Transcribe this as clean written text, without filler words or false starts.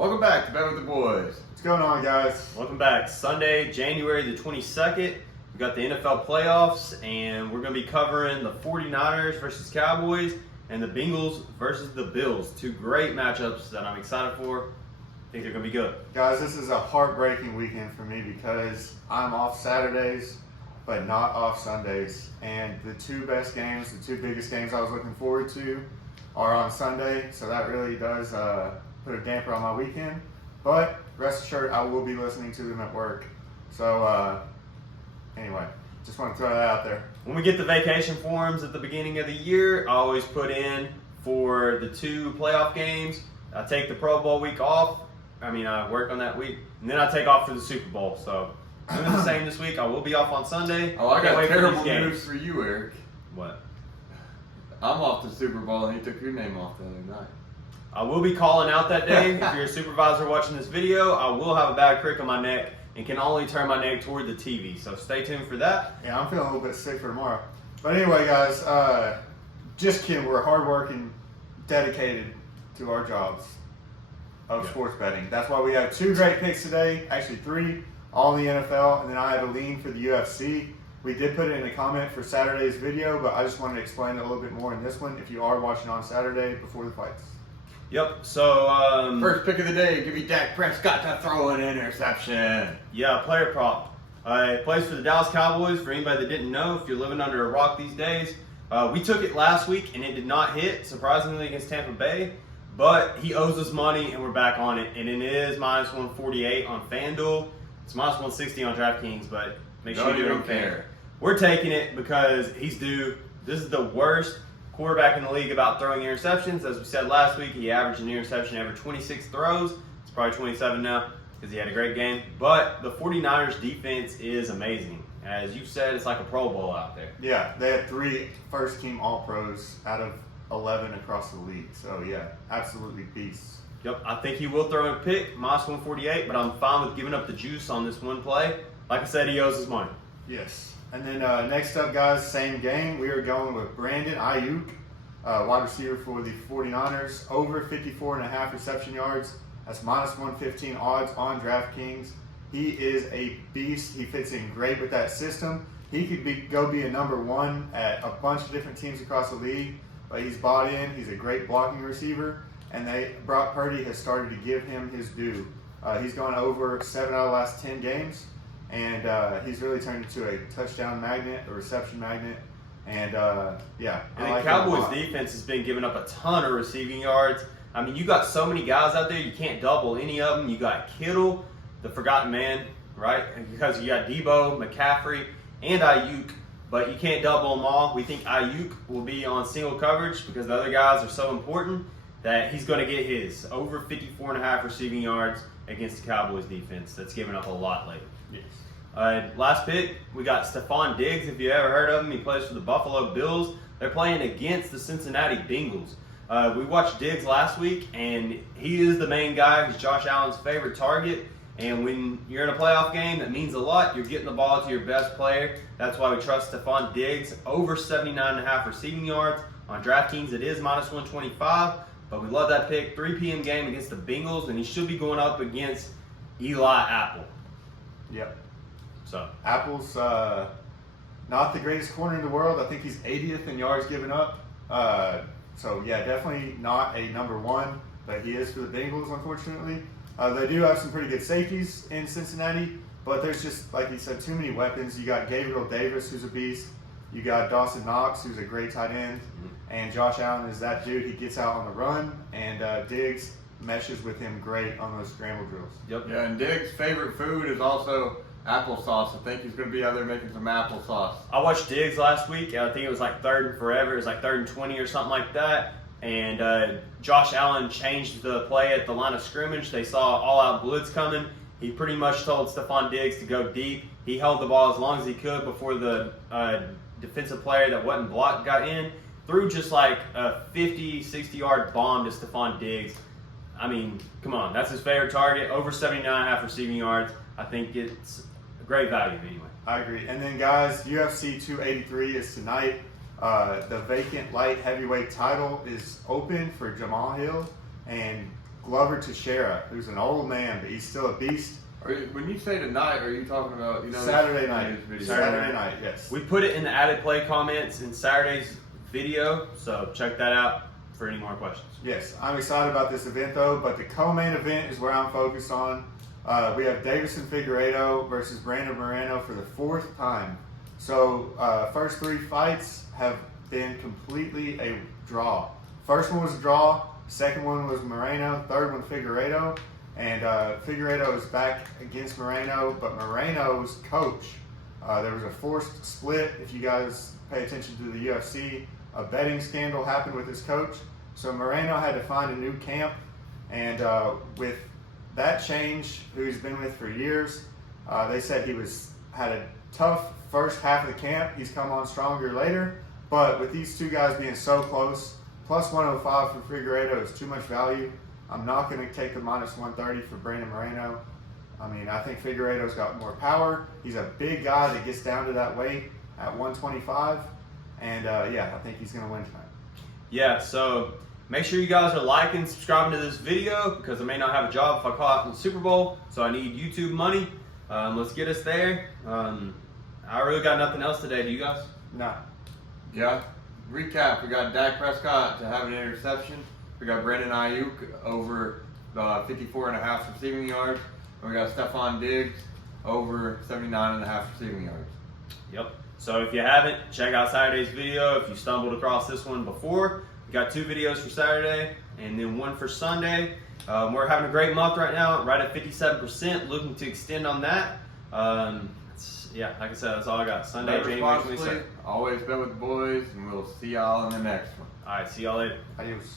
Welcome back to Bet with the Boys. What's going on, guys? Welcome back. Sunday, January the 22nd. We got the NFL playoffs, and we're going to be covering the 49ers versus Cowboys and the Bengals versus the Bills. Two great matchups that I'm excited for. I think they're going to be good. Guys, this is a heartbreaking weekend for me because I'm off Saturdays, but not off Sundays. And the two best games, the two biggest games I was looking forward to are on Sunday. So that really does put a damper on my weekend. But rest assured, I will be listening to them at work. So anyway, just want to throw that out there. When we get the vacation forms at the beginning of the year, I always put in for the two playoff games. I take the Pro Bowl week off. I work on that week, and then I take off for the Super Bowl. So doing the same this week. I will be off on Sunday. Oh, I Can't got wait for terrible these games. news for you, Eric. What? I'm off the Super Bowl, and he took your name off the other night. I will be calling out that day. If you're a supervisor watching this video, I will have a bad crick on my neck and can only turn my neck toward the TV. So stay tuned for that. Yeah, I'm feeling a little bit sick for tomorrow. But anyway, guys, just kidding. We're hardworking, dedicated to our jobs of sports betting. That's why we have two great picks today. Actually, three, all in the NFL. And then I have a lean for the UFC. We did put it in a comment for Saturday's video, but I just wanted to explain it a little bit more in this one if you are watching on Saturday before the fights. Yep. So First pick of the day, give me Dak Prescott to throw an interception. yeah, player prop. It plays for the Dallas Cowboys. For anybody that didn't know, if you're living under a rock these days, we took it last week and it did not hit, surprisingly, against Tampa Bay. But he owes us money and we're back on it. And it is minus 148 on FanDuel. It's minus 160 on DraftKings, but make sure you do it on FanDuel. We're taking it because he's due. This is the worst quarterback in the league about throwing interceptions. As we said last week, he averaged an interception every 26 throws. It's probably 27 now because he had a great game. But the 49ers defense is amazing. As you said, it's like a Pro Bowl out there. Yeah, they had 3 first-team All-Pros out of 11 across the league. So, yeah, absolutely beasts. Yep, I think he will throw in a pick, minus 148, but I'm fine with giving up the juice on this one play. Like I said, he owes his money. Yes. And then next up, guys, same game. We are going with Brandon Ayuk, wide receiver for the 49ers, over 54.5 reception yards. That's minus 115 odds on DraftKings. He is a beast. He fits in great with that system. He could be a number one at a bunch of different teams across the league, but he's bought in. He's a great blocking receiver, and Brock Purdy has started to give him his due. He's gone over 7 out of the last 10 games. And he's really turned into a touchdown magnet, a reception magnet. And, yeah. And the Cowboys defense has been giving up a ton of receiving yards. You got so many guys out there, you can't double any of them. You got Kittle, the forgotten man, right? Because you got Debo, McCaffrey, and Ayuk, but you can't double them all. We think Ayuk will be on single coverage because the other guys are so important that he's going to get his over 54.5 receiving yards against the Cowboys defense that's given up a lot lately. Yes. Last pick, we got Stephon Diggs. If you ever heard of him, he plays for the Buffalo Bills. They're playing against the Cincinnati Bengals. We watched Diggs last week, and he is the main guy. He's Josh Allen's favorite target. And when you're in a playoff game, that means a lot. You're getting the ball to your best player. That's why we trust Stephon Diggs. Over 79.5 receiving yards. On DraftKings, it is minus 125. But we love that pick. 3 p.m. game against the Bengals, and he should be going up against Eli Apple. Yep. So Apple's not the greatest corner in the world. I think he's 80th in yards given up. So, yeah, definitely not a number one, but he is for the Bengals, unfortunately. They do have some pretty good safeties in Cincinnati, but there's just, like you said, too many weapons. You got Gabriel Davis, who's a beast. You got Dawson Knox, who's a great tight end. And Josh Allen is that dude. He gets out on the run, and Diggs meshes with him great on those scramble drills. Yep. Yeah, and Diggs' favorite food is also applesauce. I think he's going to be out there making some applesauce. I watched Diggs last week. I think it was like 3rd and forever. It was like 3rd and 20 or something like that. And Josh Allen changed the play at the line of scrimmage. They saw all-out blitz coming. He pretty much told Stephon Diggs to go deep. He held the ball as long as he could before the defensive player that wasn't blocked got in. Threw just like a 50, 60-yard bomb to Stephon Diggs. Come on. That's his favorite target. Over 79.5 receiving yards. I think it's a great value anyway. I agree. And then, guys, UFC 283 is tonight. The vacant light heavyweight title is open for Jamal Hill, and Glover Teixeira, who's an old man, but he's still a beast. When you say tonight, are you talking about Saturday night? Video? Saturday night, yes. We put it in the added play comments in Saturday's video, so check that out for any more questions. Yes, I'm excited about this event though, but the co-main event is where I'm focused on. We have Davison Figueiredo versus Brandon Moreno for the 4th time. So first 3 fights have been completely a draw. First one was a draw, second one was Moreno, third one Figueiredo, and Figueiredo is back against Moreno, but Moreno's coach, there was a forced split. If you guys pay attention to the UFC, a betting scandal happened with his coach. So Moreno had to find a new camp, and with that change, who he's been with for years, they said he had a tough first half of the camp. He's come on stronger later, but with these two guys being so close, plus 105 for Figueiredo is too much value. I'm not going to take the minus 130 for Brandon Moreno. I mean, I think Figueiredo's got more power. He's a big guy that gets down to that weight at 125, and yeah, I think he's going to win tonight. Yeah, so make sure you guys are liking, subscribing to this video because I may not have a job if I call out in the Super Bowl, so I need YouTube money. Let's get us there. I really got nothing else today. Do you guys? No. Yeah. Recap: we got Dak Prescott to have an interception. We got Brandon Ayuk over 54.5 receiving yards. And we got Stephon Diggs over 79.5 receiving yards. Yep. So if you haven't, check out Saturday's video. If you stumbled across this one before, we got 2 videos for Saturday and then 1 for Sunday. We're having a great month right now, right at 57%, looking to extend on that. Yeah, like I said, that's all I got. Sunday, Bet January responsibly, 22nd. always bet with the boys, and we'll see y'all in the next one. All right, see y'all later. Adios.